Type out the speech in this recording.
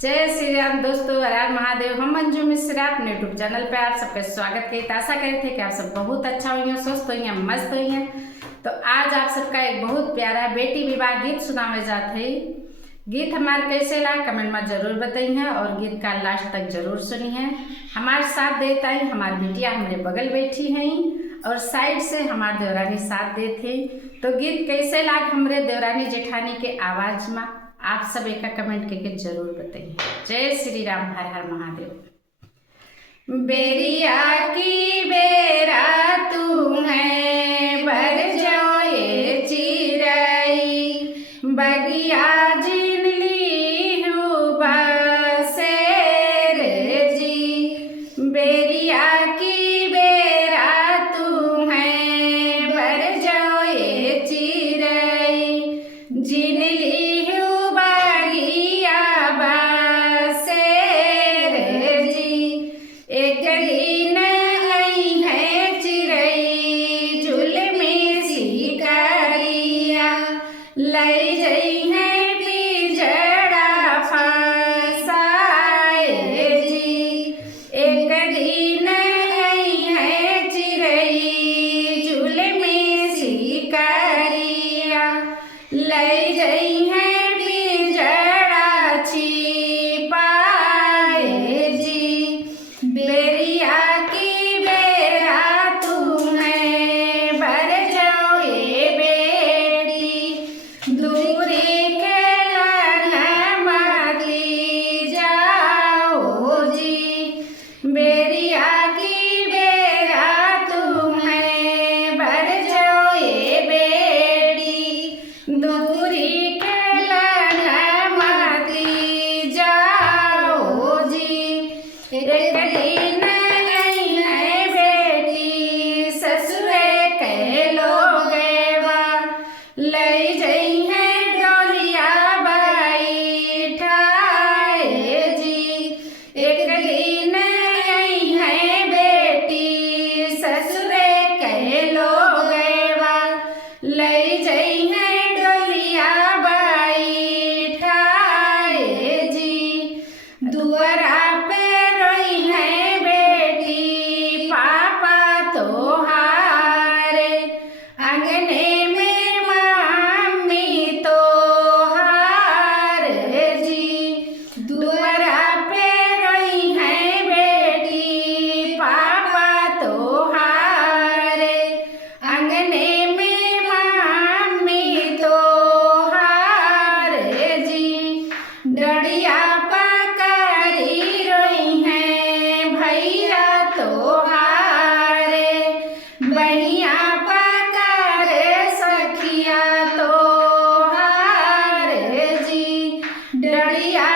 जय श्री राम दोस्तों, हर हर महादेव। हम मंजू मिश्रा अपने यूट्यूब चैनल पे आप सबका स्वागत करते। आशा करते थे कि आप सब बहुत अच्छा हुई हैं, स्वस्थ हुई हैं, मस्त हुई हैं। तो आज आप सबका एक बहुत प्यारा बेटी विवाह गीत सुनावे जाते हैं। गीत हमारे कैसे लगा कमेंट में जरूर बताइए और गीत का लास्ट तक जरूर सुनिए। हमारे साथ देता है हमारी बिटिया हमारे बगल बैठी हैं और साइड से हमारे देवरानी साथ देते। तो गीत कैसे लगा हमारे देवरानी जेठानी के आवाज में आप सब एक कमेंट करके जरूर बताइए। जय श्री राम, हर हर महादेव। बेरिया की बेरा तू है भर जाओ ये चिरई, बगिया जिन ली हूँ बसेर जी। बेरिया की बेरा तू है भर जाओ ये चिरई, जिन ली लई जई है बिजड़ा फसाए जी। एक दिन आई है चिरई झूल में शिकारिया, लई जई है बिजड़ा छिपाए जी। बेरिया की बेरा तू है भर जाओ ये दूरी खेलन माती जाओ जी। बेरिया की बेरा तुम्हें भर जाओ ये बेड़ी, दूरी खेलन माती जाओ जी। एक दिन आई है बेटी ससुरे के लोग लई जई है डोलिया बाई ठाए जी। एक दिन आई है बेटी ससुरे के लोग लई जई है डोलिया बाई ठाए जी। दुआरा पे रोई है बेटी पापा तोहारे, अंगने दुआरा पे रोई है बेटी पापा तोहारे, अंगने में मम्मी तोहारे जी। डड़िया पकड़ी रोई है भैया तोहारे, बहिया पकड़े सखिया तोहारे जी। डड़िया